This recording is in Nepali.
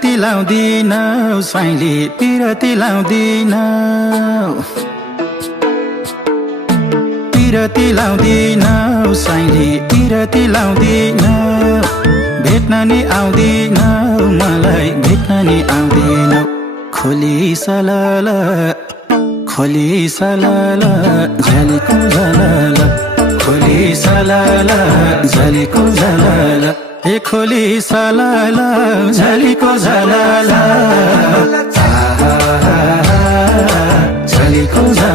पिरती लाउँदिन स्वाइली पिरती लाउँदिन पिरती लाउँदिन स्वाइली पिरती लाउँदिन भेट्न नि आउँदिन मलाई भेट्न नि आउँदिन खोली सलाल झलीको झलाल खोली सलाल झलीको झलाल हे खोली सलाल झलीको झलाल झलीको झलाल